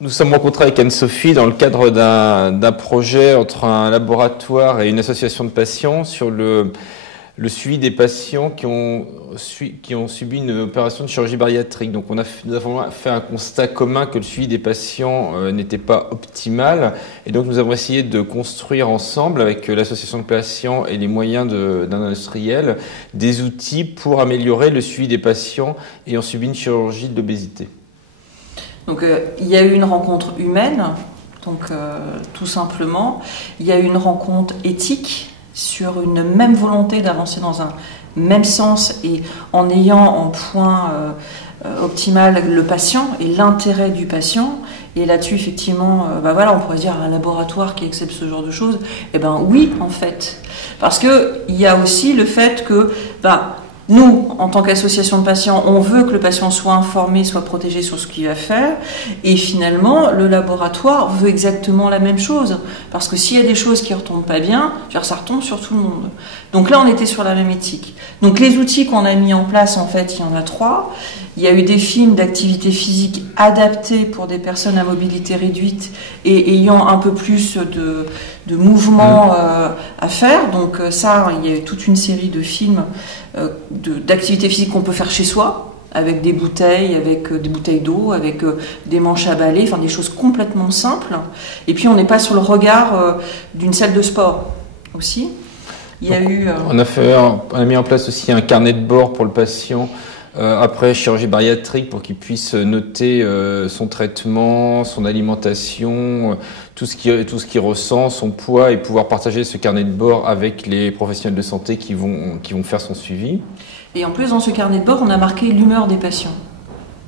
Nous sommes rencontrés avec Anne-Sophie dans le cadre d'un projet entre un laboratoire et une association de patients sur le suivi des patients qui ont subi une opération de chirurgie bariatrique. Donc nous avons fait un constat commun que le suivi des patients n'était pas optimal. Et donc nous avons essayé de construire ensemble avec l'association de patients et les moyens d'un industriel des outils pour améliorer le suivi des patients ayant subi une chirurgie de l'obésité. Donc il y a eu une rencontre humaine, donc tout simplement. Il y a eu une rencontre éthique sur une même volonté d'avancer dans un même sens et en ayant en point optimal le patient et l'intérêt du patient. Et là-dessus, effectivement, on pourrait dire un laboratoire qui accepte ce genre de choses. Eh bien oui, en fait. Parce qu'il y a aussi le fait que... nous, en tant qu'association de patients, on veut que le patient soit informé, soit protégé sur ce qu'il va faire. Et finalement, le laboratoire veut exactement la même chose. Parce que s'il y a des choses qui ne retombent pas bien, ça retombe sur tout le monde. Donc là, on était sur la même éthique. Donc les outils qu'on a mis en place, en fait, il y en a 3. Il y a eu des films d'activité physique adaptés pour des personnes à mobilité réduite et ayant un peu plus de mouvement à faire. Donc ça, il y a eu toute une série de films d'activité physique qu'on peut faire chez soi, avec des bouteilles d'eau, avec des manches à balai, enfin des choses complètement simples. Et puis on n'est pas sur le regard d'une salle de sport aussi. Il y a eu, on a mis en place aussi un carnet de bord pour le patient après chirurgie bariatrique pour qu'il puisse noter son traitement, son alimentation, tout ce qu'il ressent, son poids, et pouvoir partager ce carnet de bord avec les professionnels de santé qui vont faire son suivi. Et en plus, dans ce carnet de bord, on a marqué l'humeur des patients.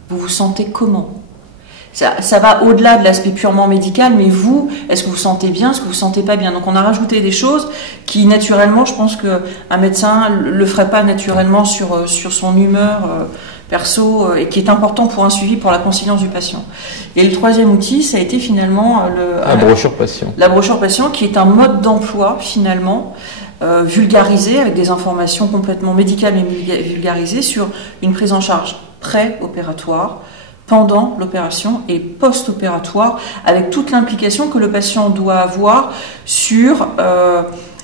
Vous vous sentez comment ? Ça va au-delà de l'aspect purement médical, mais vous, est-ce que vous sentez bien, est-ce que vous sentez pas bien ? Donc on a rajouté des choses qui, naturellement, je pense qu'un médecin le ferait pas naturellement sur son humeur perso, et qui est important pour un suivi, pour la conscience du patient. Et le troisième outil, ça a été finalement la brochure patient. La brochure patient, qui est un mode d'emploi, finalement, vulgarisé, avec des informations complètement médicales et vulgarisées sur une prise en charge pré-opératoire, pendant l'opération et post-opératoire, avec toute l'implication que le patient doit avoir sur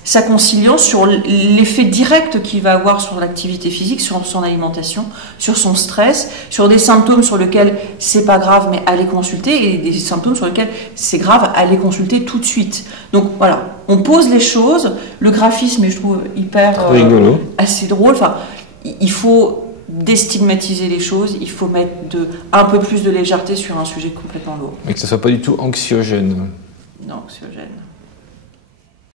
sa conciliance, sur l'effet direct qu'il va avoir sur l'activité physique, sur son alimentation, sur son stress, sur des symptômes sur lesquels c'est pas grave mais allez consulter, et des symptômes sur lesquels c'est grave, allez consulter tout de suite. Donc voilà, on pose les choses, le graphisme est, je trouve, hyper rigolo, assez drôle. Enfin, il faut déstigmatiser les choses, il faut mettre un peu plus de légèreté sur un sujet complètement lourd. Et que ce ne soit pas du tout anxiogène. Non, anxiogène.